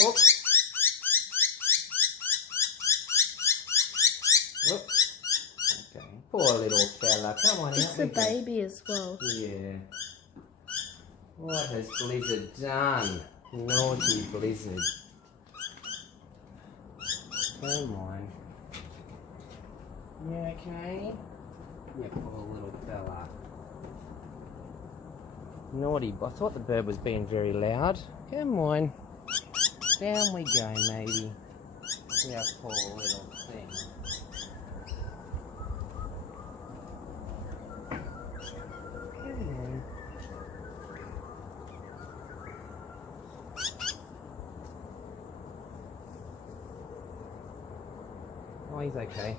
Oh. Oh. Okay. Poor little fella. Come on, It's out a we go. baby as well. Yeah. What has Blizzard done? Naughty Blizzard. Come on. You okay? Yeah, poor little fella. Naughty. I thought the bird was being very loud. Come on. Down we go, maybe. Yeah, poor little thing. Come on. Oh, he's okay.